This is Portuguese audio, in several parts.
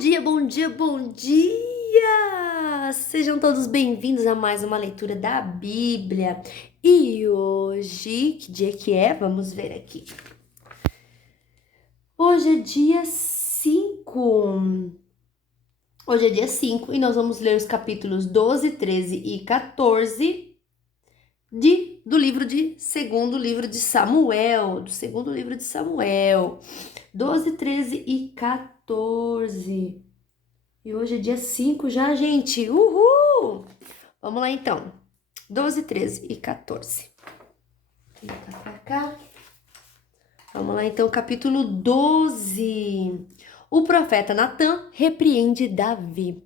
dia, bom dia, bom dia! Sejam todos bem-vindos a mais uma leitura da Bíblia. E hoje, que dia que é? Vamos ver aqui. Hoje é dia 5. Hoje é dia 5 e nós vamos ler os capítulos 12, 13 e 14 do livro de segundo livro de Samuel, do segundo livro de Samuel. 12, 13 e 14. E hoje é dia 5 já, gente. Uhul! Vamos lá, então. 12, 13 e 14. Vem pra cá. Vamos lá, então, capítulo 12. O profeta Natã repreende Davi.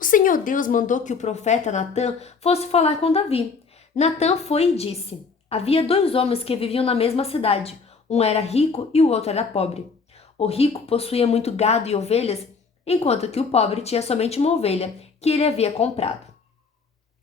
O Senhor Deus mandou que o profeta Natã fosse falar com Davi. Natã foi e disse: Havia dois homens que viviam na mesma cidade. Um era rico e o outro era pobre. O rico possuía muito gado e ovelhas, enquanto que o pobre tinha somente uma ovelha que ele havia comprado.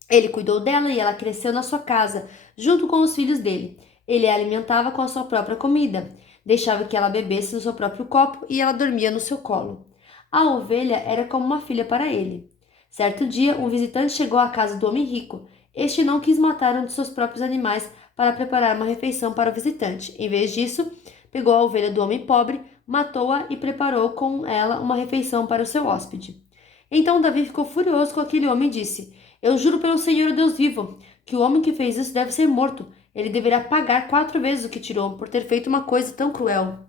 Ele cuidou dela e ela cresceu na sua casa, junto com os filhos dele. Ele a alimentava com a sua própria comida, deixava que ela bebesse no seu próprio copo e ela dormia no seu colo. A ovelha era como uma filha para ele. Certo dia, um visitante chegou à casa do homem rico. Este não quis matar um de seus próprios animais para preparar uma refeição para o visitante. Em vez disso, pegou a ovelha do homem pobre, matou-a e preparou com ela uma refeição para o seu hóspede. Então Davi ficou furioso com aquele homem e disse: Eu juro pelo Senhor Deus vivo, que o homem que fez isso deve ser morto. Ele deverá pagar 4 vezes o que tirou por ter feito uma coisa tão cruel.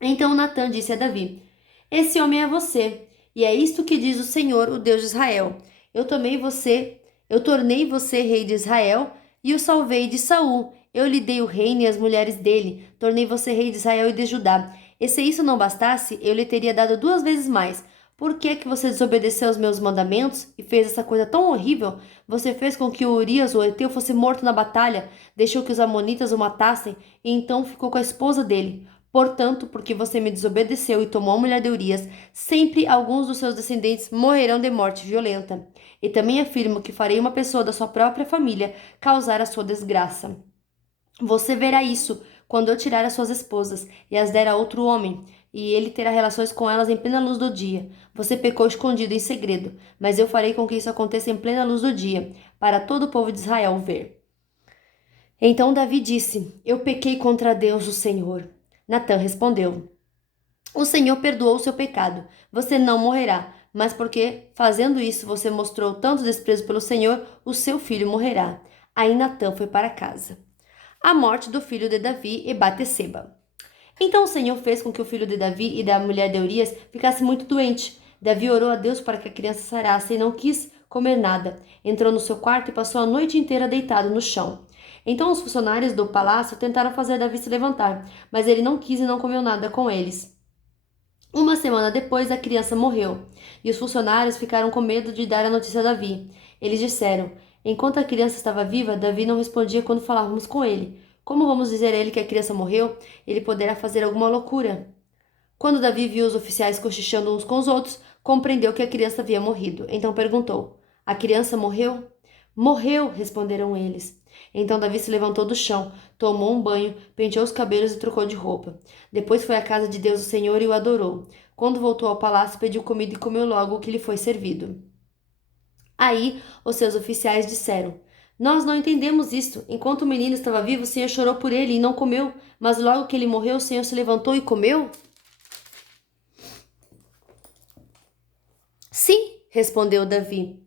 Então Natã disse a Davi: Esse homem é você, e é isto que diz o Senhor, o Deus de Israel. Eu tornei você rei de Israel e o salvei de Saul. Eu lhe dei o reino e as mulheres dele. Tornei você rei de Israel e de Judá. E se isso não bastasse, eu lhe teria dado 2 vezes mais. Por que que você desobedeceu aos meus mandamentos e fez essa coisa tão horrível? Você fez com que Urias, o heteu, fosse morto na batalha, deixou que os amonitas o matassem e então ficou com a esposa dele. Portanto, porque você me desobedeceu e tomou a mulher de Urias, sempre alguns dos seus descendentes morrerão de morte violenta. E também afirmo que farei uma pessoa da sua própria família causar a sua desgraça. Você verá isso quando eu tirar as suas esposas e as der a outro homem, e ele terá relações com elas em plena luz do dia. Você pecou escondido em segredo, mas eu farei com que isso aconteça em plena luz do dia, para todo o povo de Israel ver. Então Davi disse: Eu pequei contra Deus, o Senhor. Natã respondeu: O Senhor perdoou o seu pecado. Você não morrerá, mas porque, fazendo isso, você mostrou tanto desprezo pelo Senhor, o seu filho morrerá. Aí Natã foi para casa. A morte do filho de Davi e Batesseba. Então o Senhor fez com que o filho de Davi e da mulher de Urias ficasse muito doente. Davi orou a Deus para que a criança sarasse e não quis comer nada. Entrou no seu quarto e passou a noite inteira deitado no chão. Então os funcionários do palácio tentaram fazer Davi se levantar, mas ele não quis e não comeu nada com eles. Uma semana depois, a criança morreu, e os funcionários ficaram com medo de dar a notícia a Davi. Eles disseram: Enquanto a criança estava viva, Davi não respondia quando falávamos com ele. Como vamos dizer a ele que a criança morreu? Ele poderá fazer alguma loucura. Quando Davi viu os oficiais cochichando uns com os outros, compreendeu que a criança havia morrido. Então perguntou: A criança morreu? Morreu, responderam eles. Então Davi se levantou do chão, tomou um banho, penteou os cabelos e trocou de roupa. Depois foi à casa de Deus o Senhor e o adorou. Quando voltou ao palácio, pediu comida e comeu logo o que lhe foi servido. Aí os seus oficiais disseram: Nós não entendemos isto. Enquanto o menino estava vivo, o Senhor chorou por ele e não comeu. Mas logo que ele morreu, o Senhor se levantou e comeu? Sim, respondeu Davi.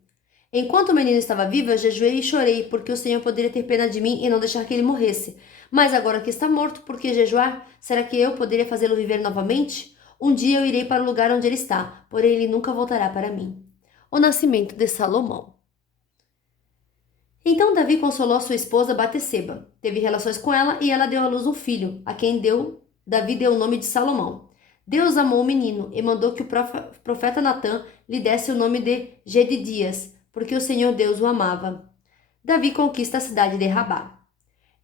Enquanto o menino estava vivo, eu jejuei e chorei, porque o Senhor poderia ter pena de mim e não deixar que ele morresse. Mas agora que está morto, por que jejuar? Será que eu poderia fazê-lo viver novamente? Um dia eu irei para o lugar onde ele está, porém ele nunca voltará para mim. O nascimento de Salomão. Então Davi consolou sua esposa Batesseba, teve relações com ela e ela deu à luz um filho, a quem Davi deu o nome de Salomão. Deus amou o menino e mandou que o profeta Natã lhe desse o nome de Gedidias, porque o Senhor Deus o amava. Davi conquista a cidade de Rabá.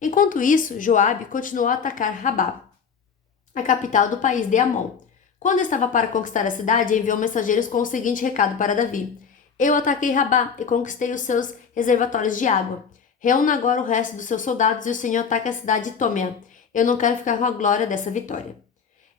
Enquanto isso, Joabe continuou a atacar Rabá, a capital do país de Amon. Quando estava para conquistar a cidade, enviou mensageiros com o seguinte recado para Davi: Eu ataquei Rabá e conquistei os seus reservatórios de água. Reúna agora o resto dos seus soldados e o Senhor ataque a cidade e tome-a. Eu não quero ficar com a glória dessa vitória.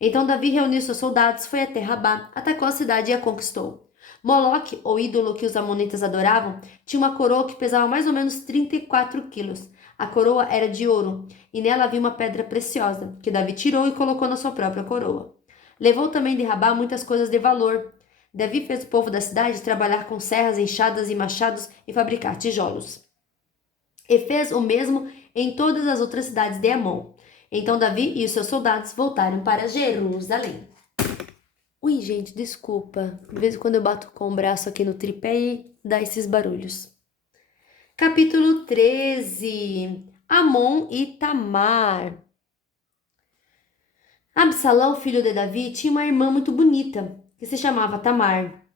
Então Davi reuniu seus soldados, foi até Rabá, atacou a cidade e a conquistou. Moloque, o ídolo que os amonitas adoravam, tinha uma coroa que pesava mais ou menos 34 quilos. A coroa era de ouro, e nela havia uma pedra preciosa, que Davi tirou e colocou na sua própria coroa. Levou também de Rabá muitas coisas de valor. Davi fez o povo da cidade trabalhar com serras, enxadas e machados e fabricar tijolos. E fez o mesmo em todas as outras cidades de Amon. Então Davi e os seus soldados voltaram para Jerusalém. Ui, gente, desculpa. De vez em quando eu bato com o braço aqui no tripé e dá esses barulhos. Capítulo 13. Amon e Tamar. Absalão, filho de Davi, tinha uma irmã muito bonita, que se chamava Tamar.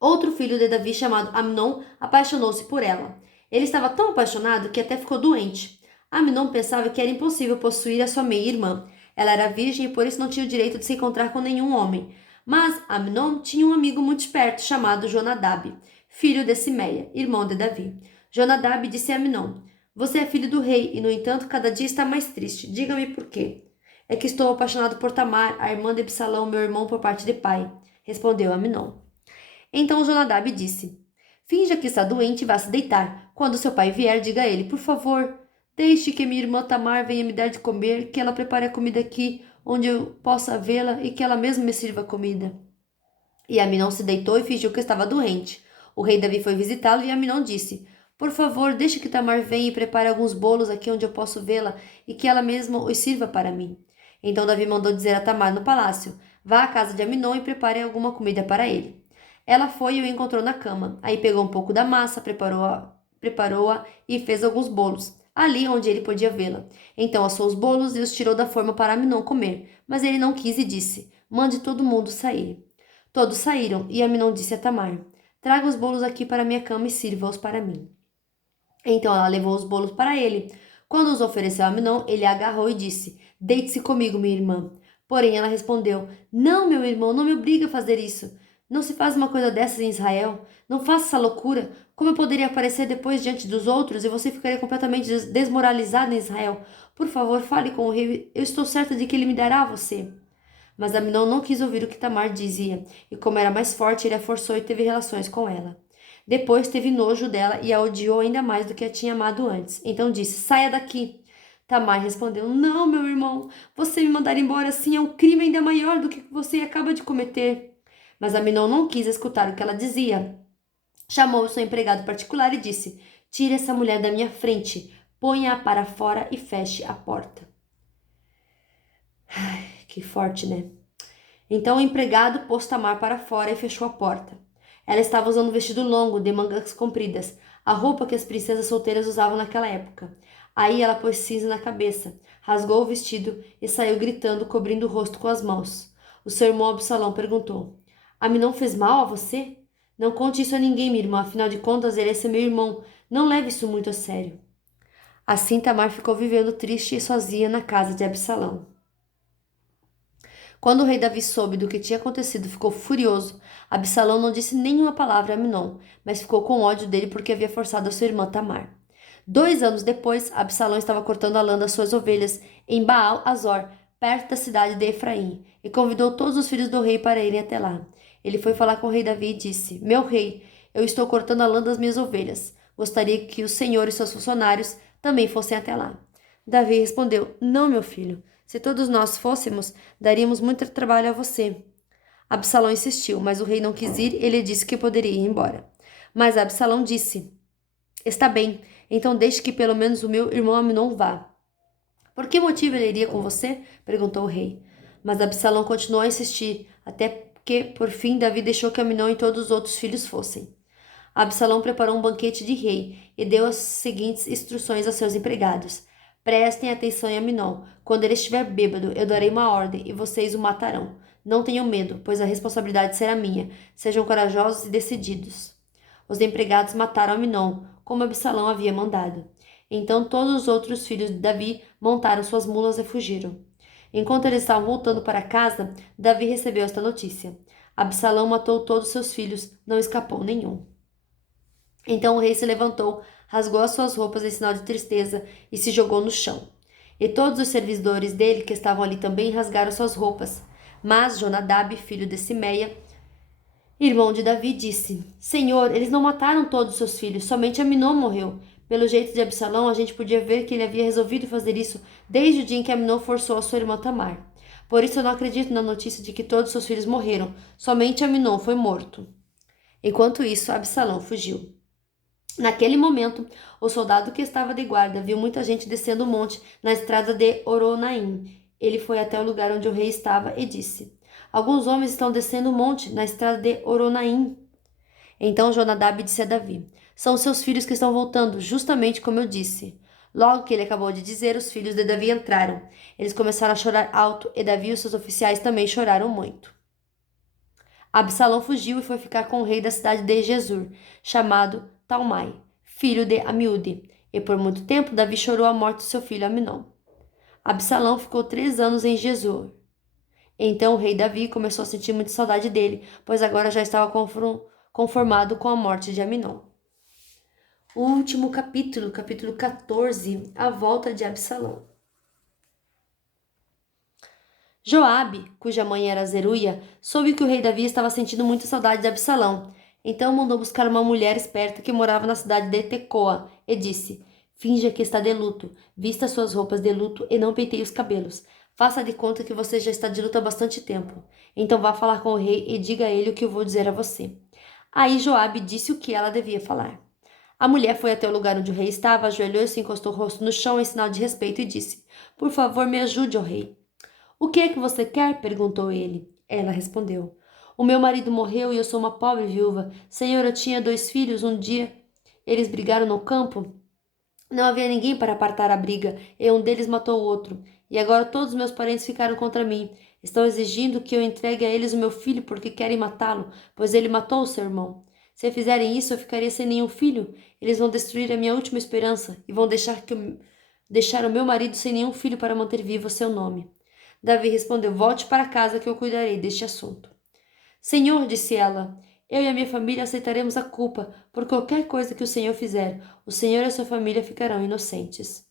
Outro filho de Davi, chamado Amnon, apaixonou-se por ela. Ele estava tão apaixonado que até ficou doente. Amnon pensava que era impossível possuir a sua meia-irmã. Ela era virgem e por isso não tinha o direito de se encontrar com nenhum homem. Mas Amnon tinha um amigo muito esperto chamado Jonadab, filho de Simeia, irmão de Davi. Jonadab disse a Amnon: Você é filho do rei e, no entanto, cada dia está mais triste. Diga-me por quê. É que estou apaixonado por Tamar, a irmã de Absalão, meu irmão por parte de pai, respondeu Amnon. Então Jonadab disse: Finja que está doente e vá se deitar. Quando seu pai vier, diga a ele: Por favor, deixe que minha irmã Tamar venha me dar de comer, que ela prepare a comida aqui, onde eu possa vê-la e que ela mesma me sirva a comida. E Aminon se deitou e fingiu que estava doente. O rei Davi foi visitá-lo e Aminon disse: Por favor, deixe que Tamar venha e prepare alguns bolos aqui onde eu posso vê-la e que ela mesma os sirva para mim. Então Davi mandou dizer a Tamar no palácio: Vá à casa de Aminon e prepare alguma comida para ele. Ela foi e o encontrou na cama. Aí pegou um pouco da massa, preparou-a e fez alguns bolos, ali onde ele podia vê-la. Então assou os bolos e os tirou da forma para Aminon comer. Mas ele não quis e disse: Mande todo mundo sair. Todos saíram, e Aminon disse a Tamar: Traga os bolos aqui para minha cama e sirva-os para mim. Então ela levou os bolos para ele. Quando os ofereceu a Aminon, ele a agarrou e disse: Deite-se comigo, minha irmã. Porém ela respondeu: Não, meu irmão, não me obriga a fazer isso. Não se faz uma coisa dessas em Israel. Não faça essa loucura. Como eu poderia aparecer depois diante dos outros e você ficaria completamente desmoralizado em Israel? Por favor, fale com o rei. Eu estou certa de que ele me dará a você. Mas Aminon não quis ouvir o que Tamar dizia, e como era mais forte, ele a forçou e teve relações com ela. Depois teve nojo dela e a odiou ainda mais do que a tinha amado antes. Então disse: Saia daqui. Tamar respondeu: Não, meu irmão, você me mandar embora assim é um crime ainda maior do que você acaba de cometer. Mas Aminon não quis escutar o que ela dizia. Chamou o seu empregado particular e disse: Tire essa mulher da minha frente, ponha-a para fora e feche a porta. Ai, que forte, né? Então o empregado pôs Tamar para fora e fechou a porta. Ela estava usando um vestido longo, de mangas compridas, a roupa que as princesas solteiras usavam naquela época. Aí ela pôs cinza na cabeça, rasgou o vestido e saiu gritando, cobrindo o rosto com as mãos. O seu irmão Absalão perguntou: Aminon fez mal a você? Não conte isso a ninguém, minha irmã, afinal de contas ele é seu meu irmão. Não leve isso muito a sério. Assim Tamar ficou vivendo triste e sozinha na casa de Absalão. Quando o rei Davi soube do que tinha acontecido, ficou furioso. Absalão não disse nenhuma palavra a Amnon, mas ficou com ódio dele porque havia forçado a sua irmã Tamar. 2 anos depois, Absalão estava cortando a lã das suas ovelhas em Baal-Azor, perto da cidade de Efraim, e convidou todos os filhos do rei para irem até lá. Ele foi falar com o rei Davi e disse: Meu rei, eu estou cortando a lã das minhas ovelhas. Gostaria que o senhor e seus funcionários também fossem até lá. Davi respondeu: Não, meu filho. Se todos nós fôssemos, daríamos muito trabalho a você. Absalão insistiu, mas o rei não quis ir. Ele disse que poderia ir embora. Mas Absalão disse: Está bem, então deixe que pelo menos o meu irmão Amnon vá. Por que motivo ele iria com você? Perguntou o rei. Mas Absalão continuou a insistir, até que, por fim, Davi deixou que Amnon e todos os outros filhos fossem. Absalão preparou um banquete de rei e deu as seguintes instruções a seus empregados: Prestem atenção em Aminon. Quando ele estiver bêbado, eu darei uma ordem e vocês o matarão. Não tenham medo, pois a responsabilidade será minha. Sejam corajosos e decididos. Os empregados mataram Aminon, como Absalão havia mandado. Então todos os outros filhos de Davi montaram suas mulas e fugiram. Enquanto eles estavam voltando para casa, Davi recebeu esta notícia: Absalão matou todos seus filhos, não escapou nenhum. Então o rei se levantou, rasgou as suas roupas em sinal de tristeza e se jogou no chão. E todos os servidores dele que estavam ali também rasgaram suas roupas. Mas Jonadab, filho de Simeia, irmão de Davi, disse: Senhor, eles não mataram todos os seus filhos, somente Aminon morreu. Pelo jeito de Absalão, a gente podia ver que ele havia resolvido fazer isso desde o dia em que Aminon forçou a sua irmã Tamar. Por isso eu não acredito na notícia de que todos seus filhos morreram, somente Aminon foi morto. Enquanto isso, Absalão fugiu. Naquele momento, o soldado que estava de guarda viu muita gente descendo o monte na estrada de Oronaim. Ele foi até o lugar onde o rei estava e disse: Alguns homens estão descendo o monte na estrada de Oronaim. Então Jonadab disse a Davi: São seus filhos que estão voltando, justamente como eu disse. Logo que ele acabou de dizer, os filhos de Davi entraram. Eles começaram a chorar alto e Davi e os seus oficiais também choraram muito. Absalão fugiu e foi ficar com o rei da cidade de Gesur, chamado Talmai, filho de Amiúde, e por muito tempo Davi chorou a morte de seu filho Aminon. Absalão ficou 3 anos em Gesur. Então o rei Davi começou a sentir muita saudade dele, pois agora já estava conformado com a morte de Aminon. O último capítulo, capítulo 14, a volta de Absalão. Joabe, cuja mãe era Zeruia, soube que o rei Davi estava sentindo muita saudade de Absalão. Então mandou buscar uma mulher esperta que morava na cidade de Tecoa e disse: Finja que está de luto, vista suas roupas de luto e não penteie os cabelos. Faça de conta que você já está de luto há bastante tempo. Então vá falar com o rei e diga a ele o que eu vou dizer a você. Aí Joabe disse o que ela devia falar. A mulher foi até o lugar onde o rei estava, ajoelhou e se encostou o rosto no chão em sinal de respeito e disse: Por favor, me ajude, ó rei. O que é que você quer? Perguntou ele. Ela respondeu: O meu marido morreu e eu sou uma pobre viúva. Senhor, eu tinha 2 filhos. Um dia eles brigaram no campo. Não havia ninguém para apartar a briga, e um deles matou o outro. E agora todos os meus parentes ficaram contra mim. Estão exigindo que eu entregue a eles o meu filho porque querem matá-lo, pois ele matou o seu irmão. Se fizerem isso, eu ficaria sem nenhum filho. Eles vão destruir a minha última esperança e vão deixar o meu marido sem nenhum filho para manter vivo o seu nome. Davi respondeu: Volte para casa que eu cuidarei deste assunto. Senhor, disse ela, eu e a minha família aceitaremos a culpa por qualquer coisa que o Senhor fizer. O Senhor e a sua família ficarão inocentes.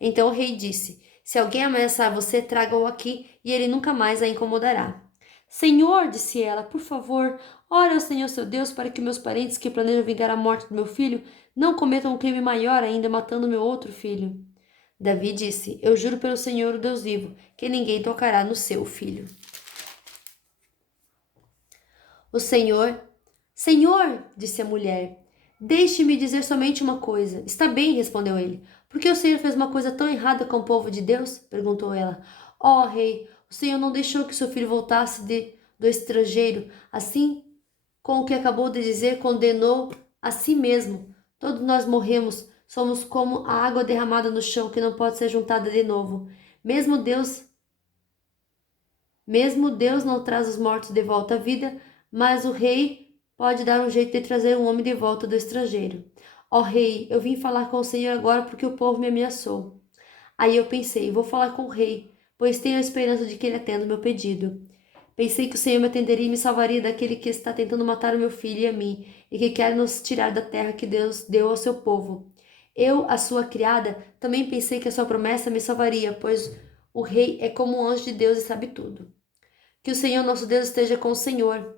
Então o rei disse: Se alguém ameaçar você, traga-o aqui e ele nunca mais a incomodará. Senhor, disse ela, por favor, ore ao Senhor seu Deus para que meus parentes que planejam vingar a morte do meu filho não cometam um crime maior ainda matando meu outro filho. Davi disse: Eu juro pelo Senhor, o Deus vivo, que ninguém tocará no seu filho. O Senhor, disse a mulher, deixe-me dizer somente uma coisa. Está bem, respondeu ele. Por que o Senhor fez uma coisa tão errada com o povo de Deus? Perguntou ela. Ó rei, o Senhor não deixou que seu filho voltasse do estrangeiro. Assim, com o que acabou de dizer, condenou a si mesmo. Todos nós morremos, somos como a água derramada no chão que não pode ser juntada de novo. Mesmo Deus não traz os mortos de volta à vida, mas o rei pode dar um jeito de trazer um homem de volta do estrangeiro. Ó rei, eu vim falar com o Senhor agora porque o povo me ameaçou. Aí eu pensei, vou falar com o rei, pois tenho a esperança de que ele atenda o meu pedido. Pensei que o Senhor me atenderia e me salvaria daquele que está tentando matar o meu filho e a mim, e que quer nos tirar da terra que Deus deu ao seu povo. Eu, a sua criada, também pensei que a sua promessa me salvaria, pois o rei é como um anjo de Deus e sabe tudo. Que o Senhor nosso Deus esteja com o Senhor.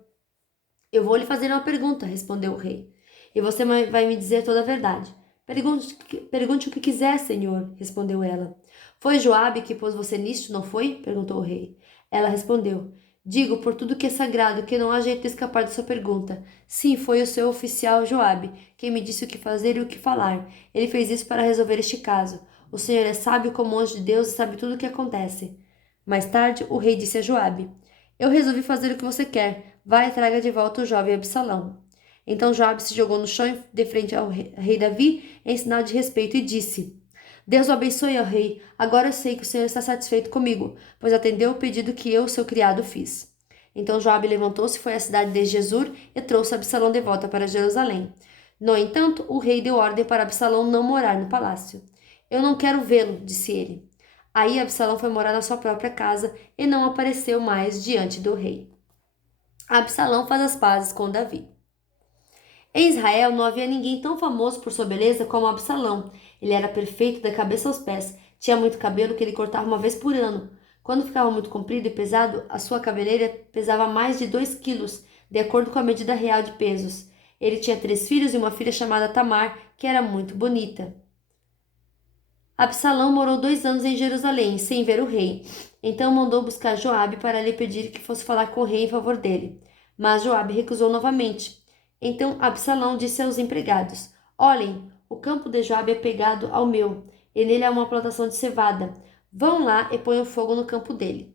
Eu vou lhe fazer uma pergunta, respondeu o rei, e você vai me dizer toda a verdade. Pergunte o que quiser, Senhor, respondeu ela. Foi Joabe que pôs você nisto, não foi? Perguntou o rei. Ela respondeu: Digo por tudo que é sagrado que não há jeito de escapar de sua pergunta. Sim, foi o seu oficial Joabe quem me disse o que fazer e o que falar. Ele fez isso para resolver este caso. O Senhor é sábio como anjo de Deus e sabe tudo o que acontece. Mais tarde, o rei disse a Joabe: Eu resolvi fazer o que você quer. Vai e traga de volta o jovem Absalão. Então Joabe se jogou no chão de frente ao rei Davi em sinal de respeito e disse: Deus o abençoe, ó rei. Agora eu sei que o Senhor está satisfeito comigo, pois atendeu o pedido que eu, seu criado, fiz. Então Joabe levantou-se, foi à cidade de Gesur e trouxe Absalão de volta para Jerusalém. No entanto, o rei deu ordem para Absalão não morar no palácio. Eu não quero vê-lo, disse ele. Aí Absalão foi morar na sua própria casa e não apareceu mais diante do rei. Absalão faz as pazes com Davi. Em Israel não havia ninguém tão famoso por sua beleza como Absalão. Ele era perfeito da cabeça aos pés, Tinha muito cabelo que ele cortava uma vez por ano. Quando ficava muito comprido e pesado, a sua cabeleira pesava mais de 2 quilos, de acordo com a medida real de pesos. Ele tinha 3 filhos e uma filha chamada Tamar, que era muito bonita. Absalão morou 2 anos em Jerusalém, sem ver o rei. Então mandou buscar Joabe para lhe pedir que fosse falar com o rei em favor dele. Mas Joabe recusou novamente. Então Absalão disse aos empregados: Olhem, o campo de Joabe é pegado ao meu, e nele há uma plantação de cevada. Vão lá e ponham fogo no campo dele.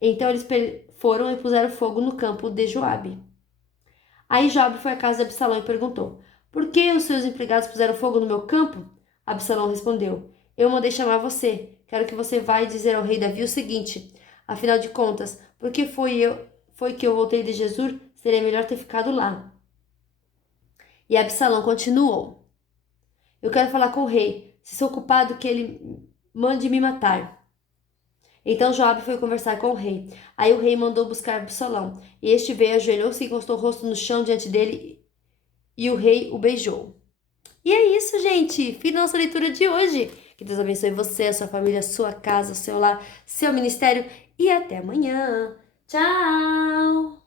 Então eles foram e puseram fogo no campo de Joabe. Aí Joabe foi à casa de Absalão e perguntou: Por que os seus empregados puseram fogo no meu campo? Absalão respondeu: Eu mandei chamar você. Quero que você vá e dizer ao rei Davi o seguinte: Afinal de contas, porque foi que eu voltei de Jesus, seria melhor ter ficado lá. E Absalão continuou: Eu quero falar com o rei. Se sou culpado, que ele mande me matar. Então Joabe foi conversar com o rei. Aí o rei mandou buscar Absalão. E este veio, ajoelhou-se e encostou o rosto no chão diante dele, e o rei o beijou. E é isso, gente. Fim da nossa leitura de hoje. Que Deus abençoe você, a sua família, a sua casa, o seu lar, seu ministério. E até amanhã. Tchau!